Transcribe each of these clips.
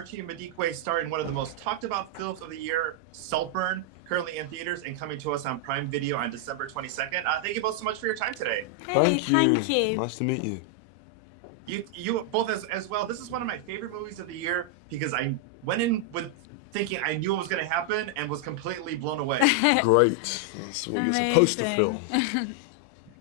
Archie Madekwe starred in one of the most talked about films of the year, Saltburn, currently in theaters and coming to us on Prime Video on December 22nd. Thank you both so much for your time today. Hey, Thank you. you. Nice to meet you. You both as well. This is one of my favorite movies of the year because I went in with thinking I knew what was going to happen and was completely blown away. Great. That's what you're supposed to feel.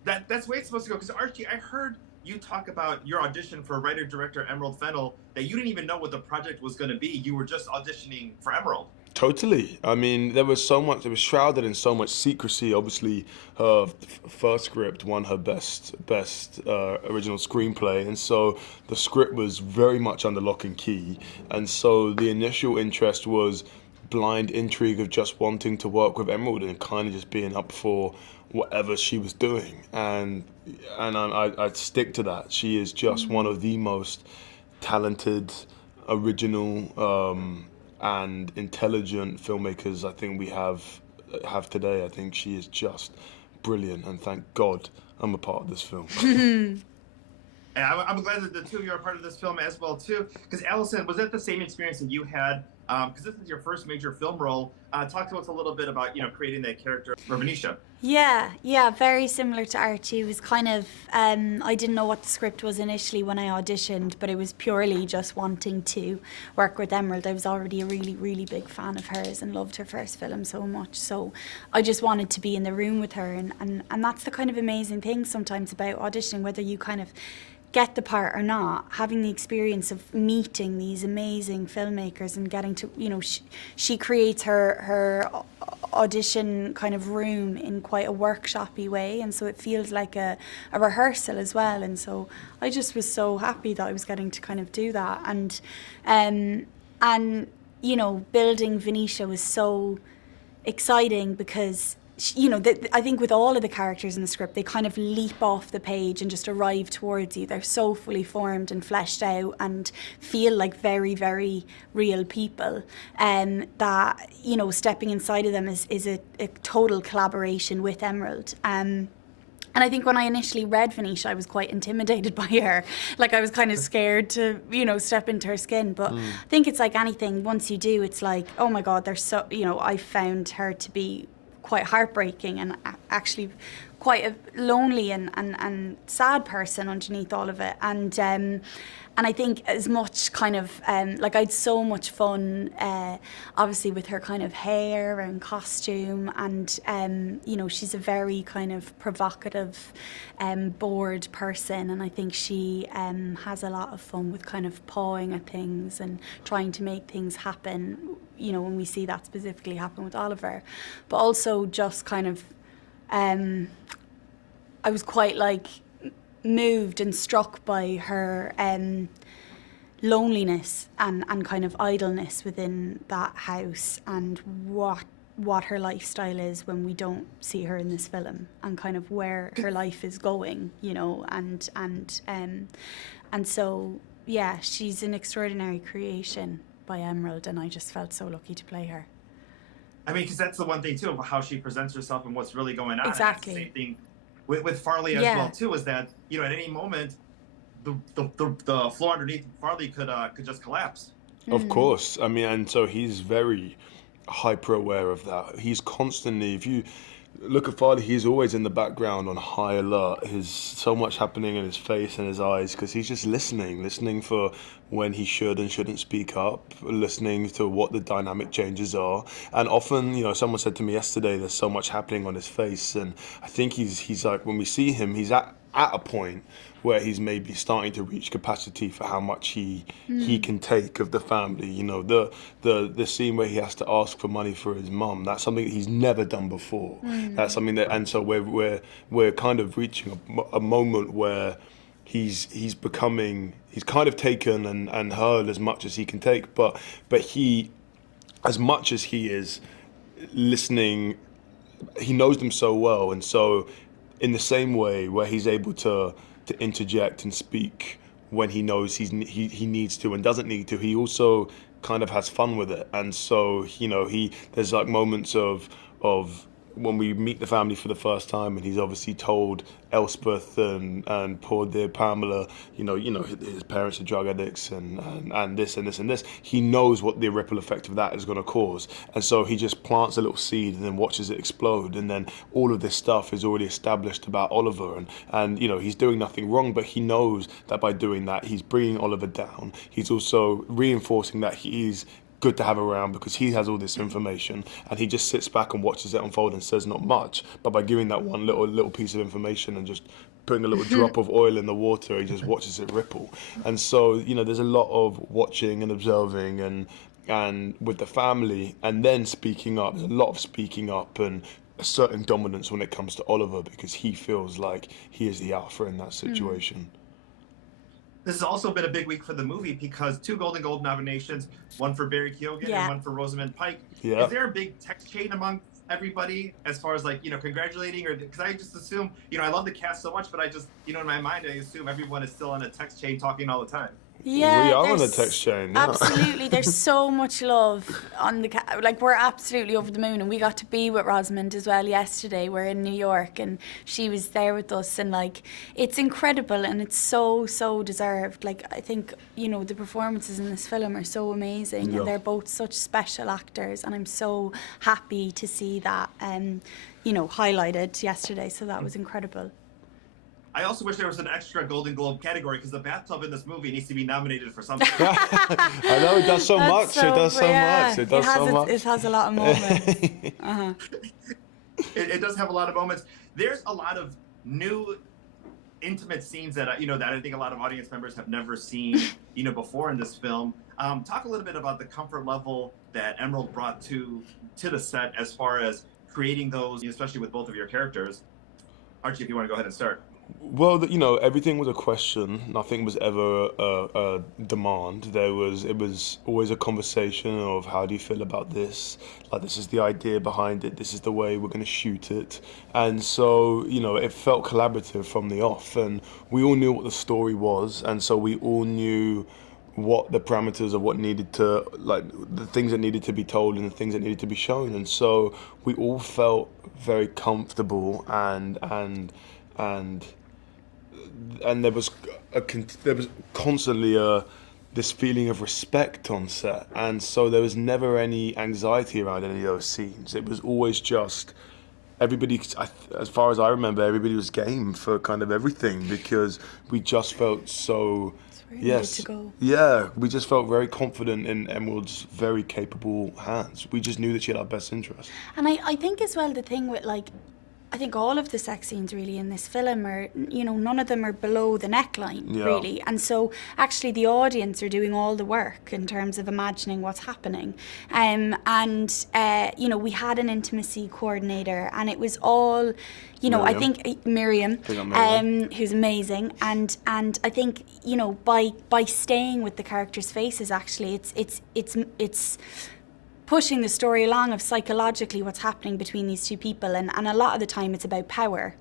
That's the way it's supposed to go. Because Archie, I heard you talk about your audition for writer-director Emerald Fennell, that you didn't even know what the project was going to be. You were just auditioning for Emerald. Totally. I mean, there was so much, it was shrouded in so much secrecy. Obviously, her first script won her best original screenplay, and so the script was very much under lock and key. And so the initial interest was blind intrigue of just wanting to work with Emerald and kind of just being up for whatever she was doing. And I'd stick to that. She is just one of the most talented, original, and intelligent filmmakers I think we have today. I think she is just brilliant, and thank God I'm a part of this film. And I'm glad that the two of you are part of this film as well too. Because Alison, was that the same experience that you had? Because this is your first major film role. Talk to us a little bit about creating that character for Venetia. Yeah, very similar to Archie. It was kind of, I didn't know what the script was initially when I auditioned, but it was purely just wanting to work with Emerald. I was already a really, really big fan of hers and loved her first film so much. So I just wanted to be in the room with her. And that's the kind of amazing thing sometimes about auditioning, whether you kind of get the part or not, having the experience of meeting these amazing filmmakers and getting to, she creates her audition kind of room in quite a workshoppy way, and so it feels like a rehearsal as well. And so I just was so happy that I was getting to kind of do that. And building Venetia was so exciting because I think with all of the characters in the script, they kind of leap off the page and just arrive towards you. They're so fully formed and fleshed out and feel like very, very real people. That, stepping inside of them is a total collaboration with Emerald. And I think when I initially read Venetia, I was quite intimidated by her. Like, I was kind of scared to, step into her skin. But I think it's like anything. Once you do, it's like, oh my God, I found her to be quite heartbreaking and actually quite a lonely and sad person underneath all of it. And I think as much kind of, I had so much fun, obviously with her kind of hair and costume, and, she's a very kind of provocative, bored person, and I think she has a lot of fun with kind of pawing at things and trying to make things happen, when we see that specifically happen with Oliver. But also just kind of, I was quite moved and struck by her loneliness and kind of idleness within that house, and what her lifestyle is when we don't see her in this film, and kind of where her life is going, and so yeah, she's an extraordinary creation by Emerald, and I just felt so lucky to play her. I mean, because that's the one thing too of how she presents herself and what's really going on. Exactly. And that's the same thing with Farley as well too, is that at any moment the floor underneath Farley could just collapse. Of course. I mean, and so he's very hyper aware of that. He's constantly, if you look at Farley, he's always in the background on high alert. There's so much happening in his face and his eyes because he's just listening for when he should and shouldn't speak up, listening to what the dynamic changes are. And often, someone said to me yesterday, there's so much happening on his face, and I think he's like, when we see him, he's at a point where he's maybe starting to reach capacity for how much he can take of the family. The scene where he has to ask for money for his mum, that's something that he's never done before. That's something that, and so we're kind of reaching a moment where he's kind of taken and heard as much as he can take, but he, as much as he is listening, he knows them so well, and so in the same way where he's able to interject and speak when he knows he needs to and doesn't need to, he also kind of has fun with it. And so there's moments of when we meet the family for the first time, and he's obviously told Elspeth and poor dear Pamela, his parents are drug addicts and this and this and this. He knows what the ripple effect of that is going to cause, and so he just plants a little seed and then watches it explode, and then all of this stuff is already established about Oliver, and he's doing nothing wrong, but he knows that by doing that he's bringing Oliver down. He's also reinforcing that he's good to have around because he has all this information, and he just sits back and watches it unfold and says not much, but by giving that one little piece of information and just putting a little drop of oil in the water, he just watches it ripple. And so there's a lot of watching and observing and with the family, and then speaking up. There's a lot of speaking up and a certain dominance when it comes to Oliver, because he feels like he is the alpha in that situation. This has also been a big week for the movie because 2 Golden Globe nominations, one for Barry Keoghan and one for Rosamund Pike. Yeah. Is there a big text chain among everybody as far as congratulating, or because I just assume, I love the cast so much, but I just, in my mind, I assume everyone is still on a text chain talking all the time. Yeah, we are on a text chain. Yeah. Absolutely, there's so much love on the we're absolutely over the moon, and we got to be with Rosamund as well yesterday. We're in New York, and she was there with us, and it's incredible, and it's so deserved. I think the performances in this film are so amazing, and they're both such special actors, and I'm so happy to see that highlighted yesterday. So that was incredible. I also wish there was an extra Golden Globe category because the bathtub in this movie needs to be nominated for something. I know, it does so much. It does so much. It does so much. It has a lot of moments. It does have a lot of moments. There's a lot of new intimate scenes that that I think a lot of audience members have never seen before in this film. Talk a little bit about the comfort level that Emerald brought to the set as far as creating those, especially with both of your characters. Archie, if you want to go ahead and start. Well, everything was a question. Nothing was ever a demand. It was always a conversation of, how do you feel about this? This is the idea behind it. This is the way we're going to shoot it. And so, it felt collaborative from the off. And we all knew what the story was. And so we all knew what the parameters of what needed to, the things that needed to be told and the things that needed to be shown. And so we all felt very comfortable and there was constantly this feeling of respect on set, and so there was never any anxiety around any of those scenes. It was always just everybody, as far as I remember, everybody was game for kind of everything, because we just felt so to go. Yeah, we just felt very confident in Emerald's very capable hands. We just knew that she had our best interest. And I think as well, the thing with I think all of the sex scenes really in this film are, none of them are below the neckline, really. And so actually the audience are doing all the work in terms of imagining what's happening. We had an intimacy coordinator, and it was all, I think Miriam, who's amazing. And I think, by staying with the characters' faces, actually, it's pushing the story along of psychologically what's happening between these two people, and a lot of the time it's about power,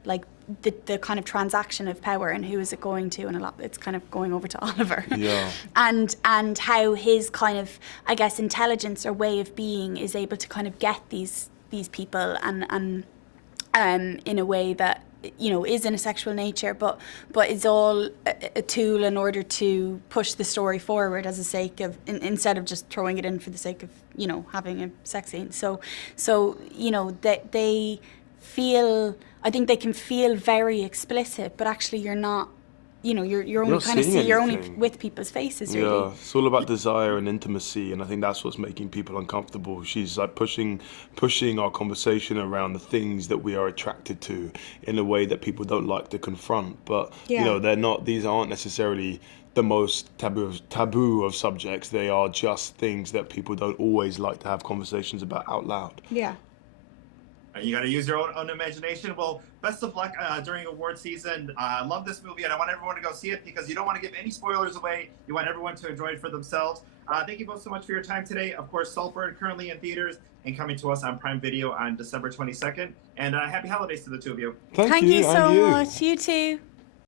the kind of transaction of power, and who is it going to, and a lot it's kind of going over to Oliver. And how his kind of, I guess, intelligence or way of being is able to kind of get these people and in a way that is in a sexual nature, but it's all a tool in order to push the story forward as a sake of, instead of just throwing it in for the sake of having a sex scene. So they feel, I think they can feel very explicit, but actually you're not. You're only kind of you're only with people's faces, really. Yeah, it's all about desire and intimacy, and I think that's what's making people uncomfortable. She's pushing our conversation around the things that we are attracted to in a way that people don't like to confront. But they're not; these aren't necessarily the most taboo of subjects. They are just things that people don't always like to have conversations about out loud. Yeah. You got to use your own imagination. Well, best of luck during award season. I love this movie, and I want everyone to go see it because you don't want to give any spoilers away. You want everyone to enjoy it for themselves. Thank you both so much for your time today. Of course, Saltburn currently in theaters and coming to us on Prime Video on December 22nd. And happy holidays to the two of you. Thank you so much. You too.